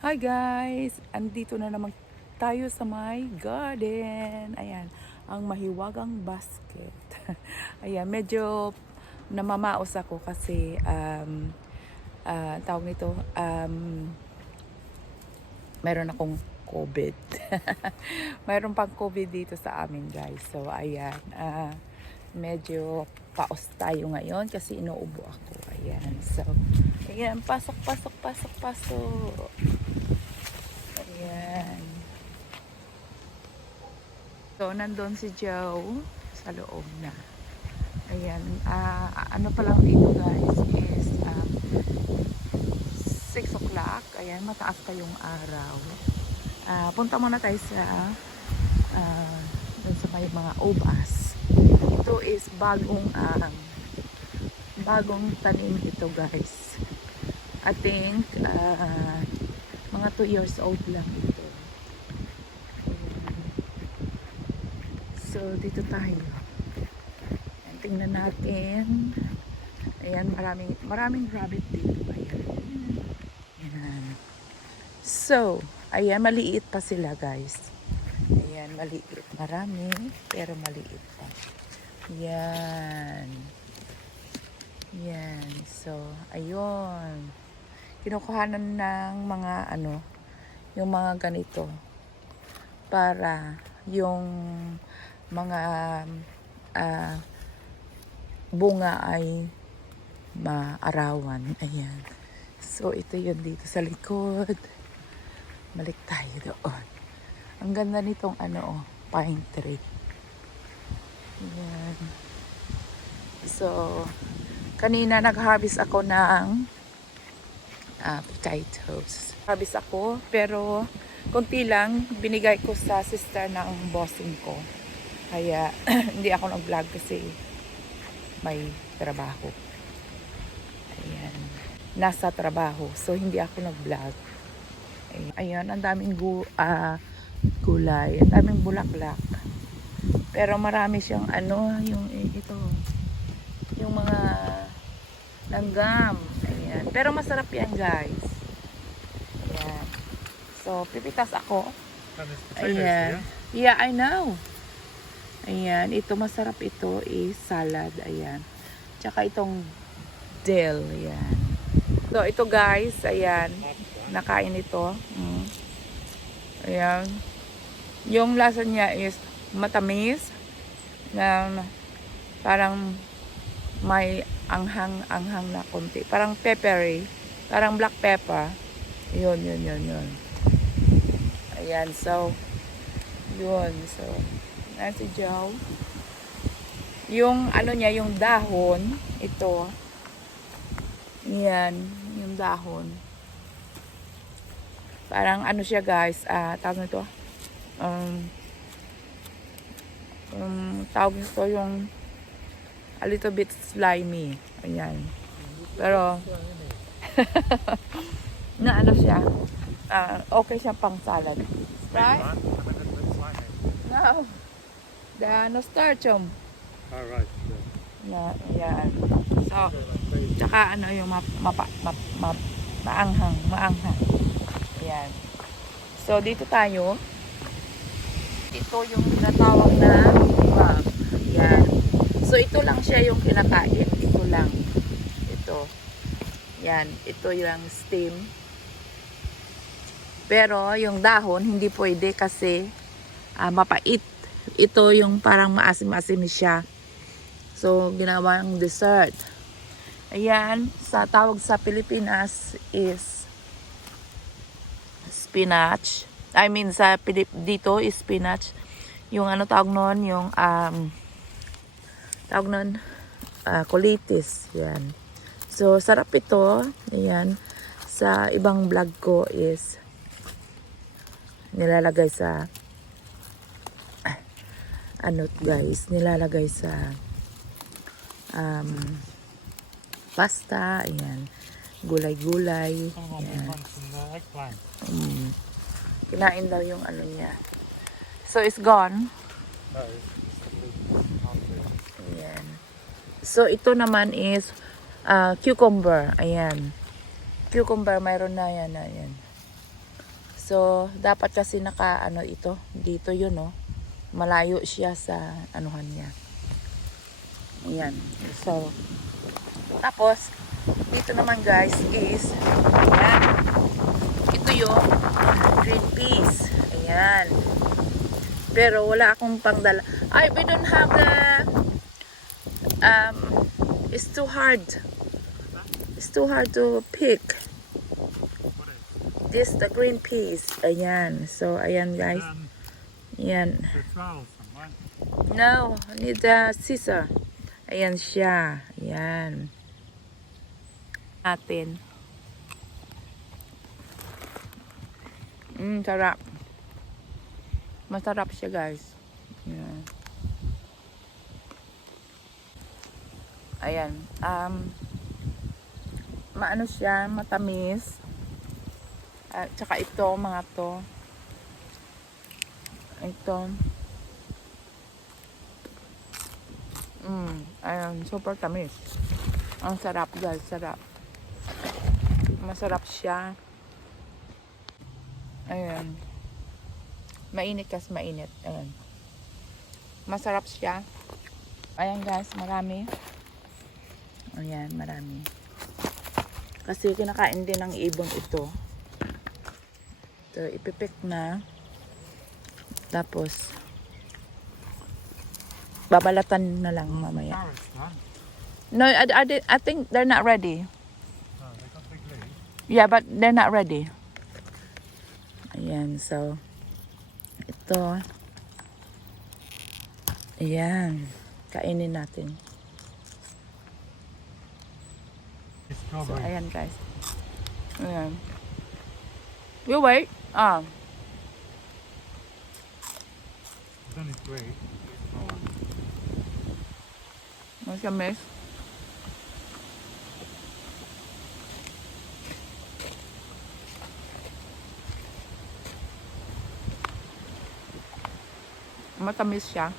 Hi guys! Andito na naman tayo sa my garden. Ayan, ang mahiwagang basket. Ayan, medyo namamaos ako kasi tawag nito, meron akong COVID. Mayroon pang COVID dito sa amin guys. So ayan, medyo paos tayo ngayon kasi inuubo ako. Ayan, so ayan, pasok, pasok, pasok, pasok. Ayan. So, nandun si Joe sa loob na. Ayan. Ano pa lang dito guys is 6 o'clock. Ayan, mataas pa yung araw. Punta muna tayo sa dun sa may mga ubas. Ito is bagong tanim ito guys. I think mga 2 years old lang ito. So, dito tayo. Ayan, tingnan natin. Ayan, maraming rabbit dito. Ayan. Ayan. So, ayan, maliit pa sila guys. Ayan, maliit. Marami, pero maliit pa. Ayan. Ayan. So, ayun. Kinukuhanan ng mga yung mga ganito. Para yung mga bunga ay maarawan. Ayan. So, ito yun dito sa likod. Balik tayo doon. Ang ganda nitong pine tree. Ayan. So, kanina nag-harvest ako ng potatoes. Harvest ako, pero konti lang binigay ko sa sister ng bossing ko. Kaya hindi ako nag-vlog kasi may trabaho. Ayan. Nasa trabaho. So hindi ako nag-vlog. Ayan, ang daming gulay, ang daming bulaklak. Pero marami siyang yung mga langgam. Ayan. Pero masarap yan, guys. Ayan. So, pipitas ako. Ayan. Yeah, I know. Ayan. Ito, masarap ito is salad. Ayan. Tsaka itong dill. Ayan. So, ito guys. Ayan. Nakain ito. Ayan. Yung lasa niya is matamis. Na parang may anghang na konti. Parang peppery. Parang black pepper. Yun. Ayan, so, yun. So, ayan si Joe. Yung niya, yung dahon, ito. Yan, yung dahon. Parang siya guys, tawag nito. Tawag nito yung a little bit slimy. Ayan. Pero na siya. Okay siya pang salad. Right? No. The nostalgium. Oh, right. Yeah, ayan. So, tsaka yung maanghang. Ayan. So, dito tayo. Ito yung tinatawag na crab. Ayan. So, ito lang siya yung kinakain. Ito lang. Ito. Yan. Ito yung stem. Pero, yung dahon, hindi pwede kasi mapait. Ito yung parang maasim-asim siya. So, ginawa ng dessert. Ayan. Sa tawag sa Pilipinas is spinach. I mean, dito is spinach. Yung tawag nun, yung tawag nun, colitis. Yan. So, sarap ito. Ayan. Sa ibang vlog ko is nilalagay sa guys, nilalagay sa pasta. Ayan. Gulay-gulay. Ayan. Kinain daw yung niya. So, it's gone. Ayan. So, ito naman is cucumber. Ayan. Cucumber, mayroon na yan. Ayan. So, dapat kasi naka, ano ito, dito yun, no? Malayo siya sa, anuhan niya. Ayan. So, tapos, dito naman guys is, ayan. Ito yung green peas. Ayan. Pero wala akong pangdala. Ay, we don't have the, it's too hard. It's too hard to pick. This, the green peas. Ayan. So, ayan guys. Ayan. No, need a scissor. Ayan siya. Ayan. Natin. Sarap. Masarap siya guys. Ayan. Ayan. Maano siya, matamis. At saka ito, mga to. Ito. Ayan, super tamis. Ang sarap guys, sarap. Masarap siya. Ayan. Mainit kasi mainit. Ayan. Masarap siya. Ayan guys, marami. Ayan, marami. Kasi kinakain din ng ibon ito. Ito, ipipik na. Tapos, babalatan na lang mamaya. No, I think they're not ready. Yeah, but they're not ready. Ayan, so, ito. Ayan. Kainin natin. So, ayan guys. Ayan. You wait. Matamis. Matamis siya.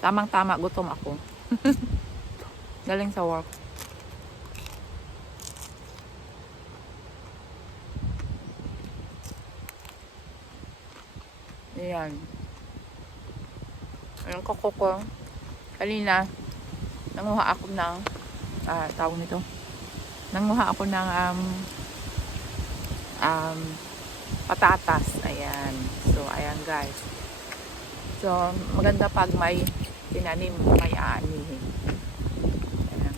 Tamang-tama, gutom ako. Galing sa work. Ayan. Ayan, koko ko. Kanina, nanguha ako ng, tawag nito. Nanguha ako ng, patatas. Ayan. So, ayan guys. So, maganda pag may tinanim, may aanihin. Ayan.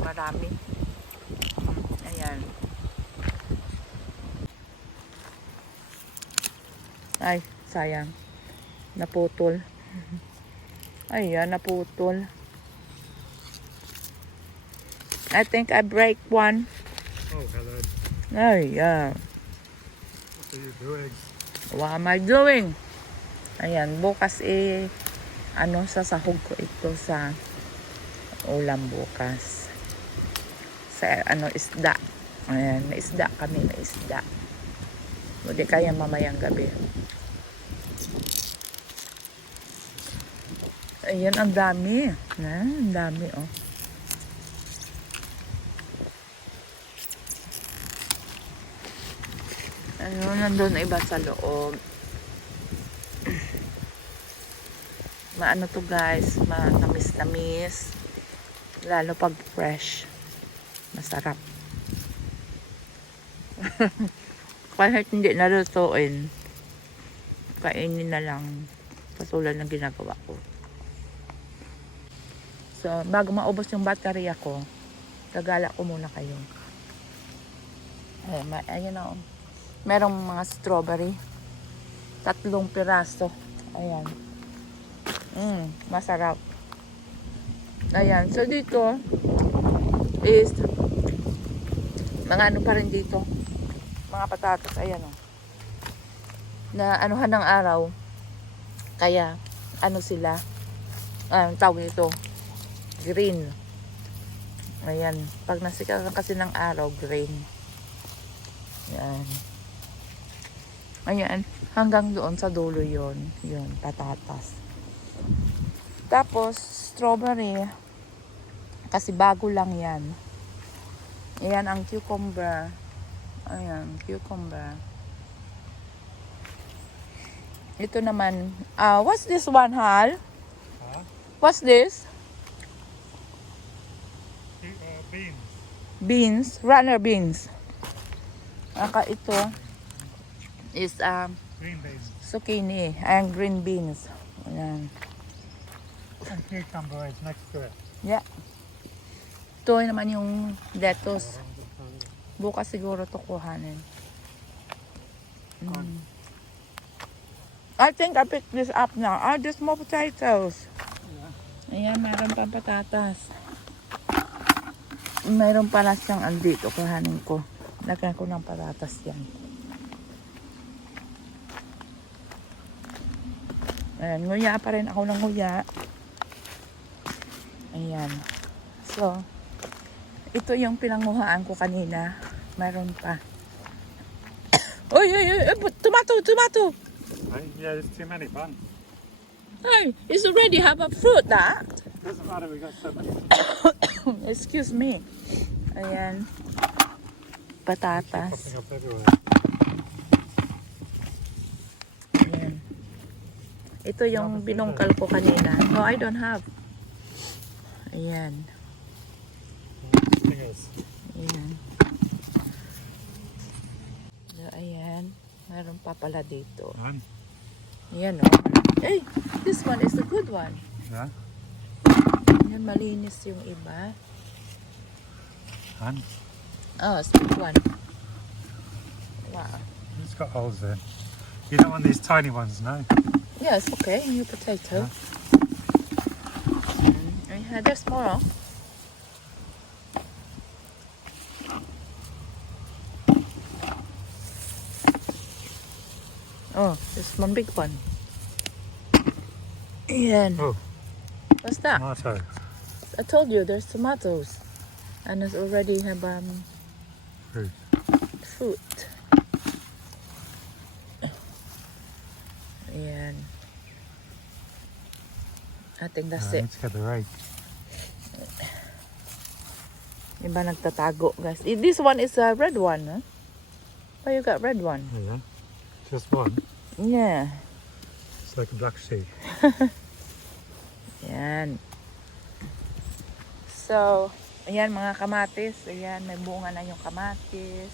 Marami. Ayan. Ay, sayang. Naputol. Ayan, naputol. I think I break one. Oh, hello. Ay, yeah. What are you doing? What am I doing? Ayan, bukas sasahog ko ito sa ulam bukas. Sa isda. Ayan, may isda kami, may isda. Hindi kaya mamayang gabi. Ayan, ang dami. Ang dami, oh. Nandun na iba sa loob. Maano to guys, matamis-tamis. Lalo pag fresh. Masarap. Kahit hindi nalutuin, kainin na lang. Katulad ng ginagawa ko. So, bago maubos yung baterya ko, gagala ko muna kayo. Ayan o. Merong mga strawberry. 3 piraso. Ayan. Masarap. Ayan. So, dito is mga ano pa rin dito. Mga patatas. Ayan o. Na anuhan ng araw. Kaya, ano sila? Tawag ito. Green. Ayan. Pag nasikat kasi ng araw, green. Ayan. Ayan. Hanggang doon sa dulo yon. Yun, patatas. Tapos, strawberry. Kasi bago lang yan. Ayan ang cucumber. Ayan, cucumber. Ito naman, what's this one, Hal? Huh? What's this? Beans. Beans, runner beans. Ito is Green beans. zucchini and green beans. Ayan. And cucumber is next to it. Yeah. Ito naman yung lettuce. Bukas siguro to kuhanin. I think I picked this up now. There's more potatoes. Ayan, mayroon pa patatas. Mayroon pala siyang andito. Kuhanin ko. Lagyan ko ng patatas yan. Ayan, nguya pa rin ako ng nguya. Ayan. So, ito yung pinanguhaan ko kanina. Mayroon pa. Oy, tomato! Yeah, there's too many buns. Hey, it's already have a fruit, that. Doesn't matter, we got so many. Excuse me. Ayan. Patatas. Popping up everywhere. Ayan. Ito yung binungkal ko kanina. No, I don't have. Ayan. Thing is, Ayan. So, ayan. Meron pa pala dito. man. Ayan, oh. Hey, this one is a good one. Yeah. Ayan, malinis yung iba. Man. Oh, sweet one. Wow. It's got holes there. You don't want these tiny ones, no? Yeah, it's okay. New potato. Yeah, there's more. Oh, there's one big one. Ayan. Oh, What's that? tomato. I told you there's tomatoes. And it's already have Fruit. fruit. Ayan. I think that's it. Let's get the rake. Iba nagtatago, guys. This one is a red one, huh? Why you got red one? Oh, yeah. Just one. Yeah. It's like a black sheep. Ayan. So, ayan mga kamatis. Ayan, may bunga na yung kamatis.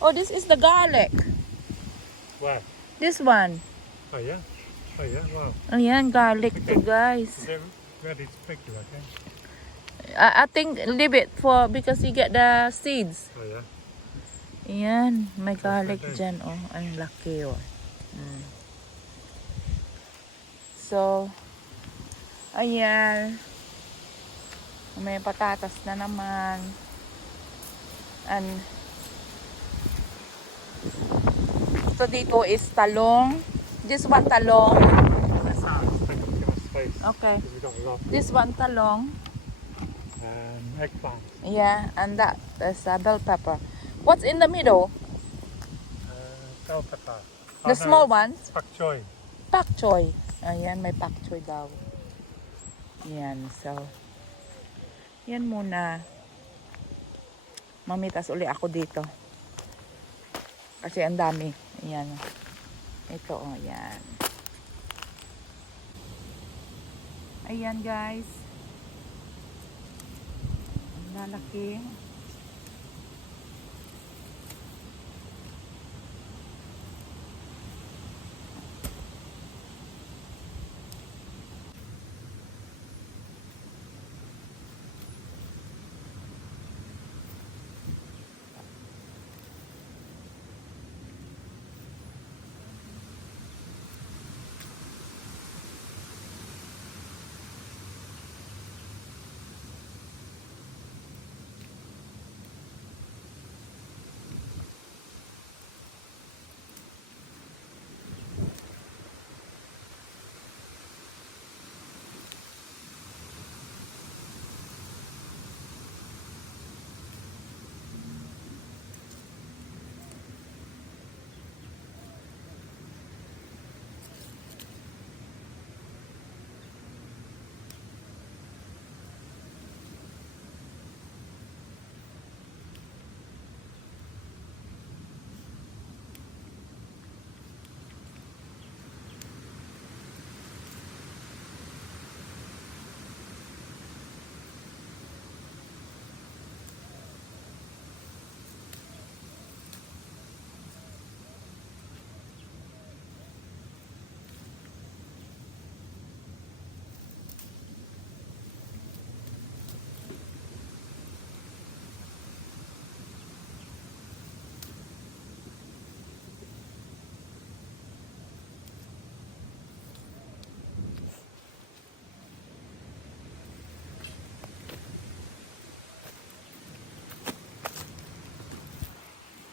Oh, this is the garlic. Where? This one. Oh, yeah. Oh, yeah. Wow. Ayan, garlic to, guys. Is it ready to pick, you reckon? I think leave it for because you get the seeds. Oh, yeah. Ayan, may garlic okay. dyan, oh. Ang laki, oh. So, ayan. May patatas na naman. And, so dito is talong. This one talong. This house take up too much space. Okay. Because we got a lot. This one talong. Eggplant. Yeah, and that is bell pepper. What's in the middle? Bell pepper. The small ones? Pak choy. Pak choy. Ayan, may pak choy daw. Yan, so. Yan muna. Mamitas uli ako dito. Kasi ang dami. Ayan. Ito, oh, ayan. Ayan, guys. Ang lalaki.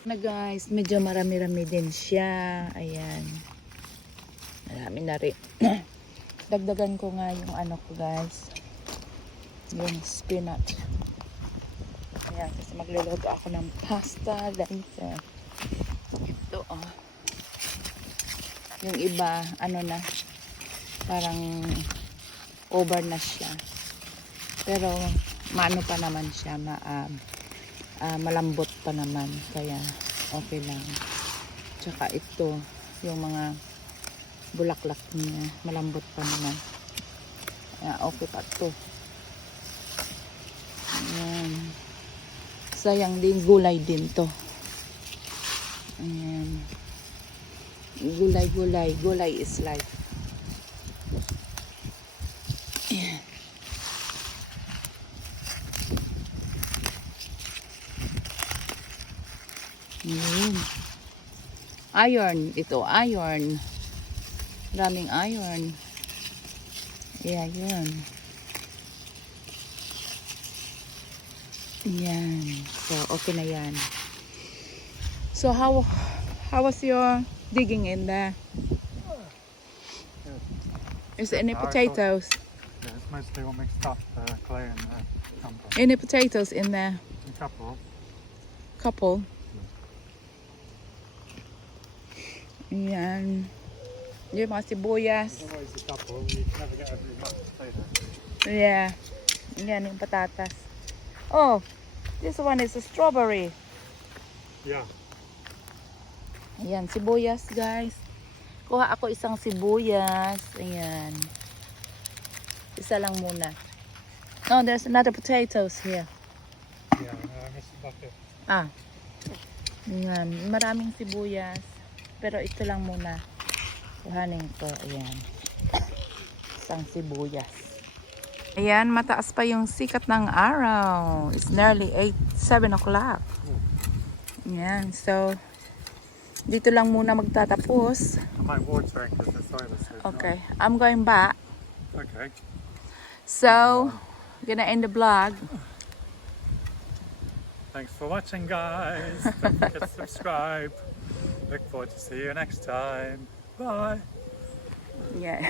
Na guys, medyo marami-rami din siya. Ayan. Marami na rin. Dagdagan ko nga yung ano ko guys. Yung spinach. Ayan, kasi magluluto ako ng pasta later. Ito oh. Yung iba, ano na, parang over na siya. Pero maano pa naman siya, malambot pa naman. Kaya okay lang. Tsaka ito, yung mga bulaklak niya, malambot pa naman. Kaya okay pa to. Ayan. Sayang din, gulay din to. Ayan. Gulay is life. Ayan. Ayan. Iron, ito, iron. Daming iron. Yeah, yun. Yan. So, okay na yan. So, how was your digging in there? Is there any potatoes? Yeah, it's mostly all mixed up, clay and compost. Any potatoes in there? A couple. Couple. Yan. Yung mga sibuyas. There's always a couple. You can never get every much potato. Yeah. Yan yung patatas. Oh, this one is a strawberry. Yeah. Ayan, sibuyas guys. Kuha ako isang sibuyas. Ayan. Isa lang muna. Oh, there's another potatoes here. Yeah, Mr. Bucket. Ah. Ayan, maraming sibuyas. Pero ito lang muna. Kuhanin ko. Ayan. Isang sibuyas. Ayan, mataas pa yung sikat ng araw. It's nearly 7 o'clock. Ayan, so dito lang muna magtatapos. I might water it because the soil is so dry. Okay, I'm going back. Okay. So, gonna end the vlog. Thanks for watching, guys. Don't forget to subscribe. Look forward to see you next time. Bye. Yeah.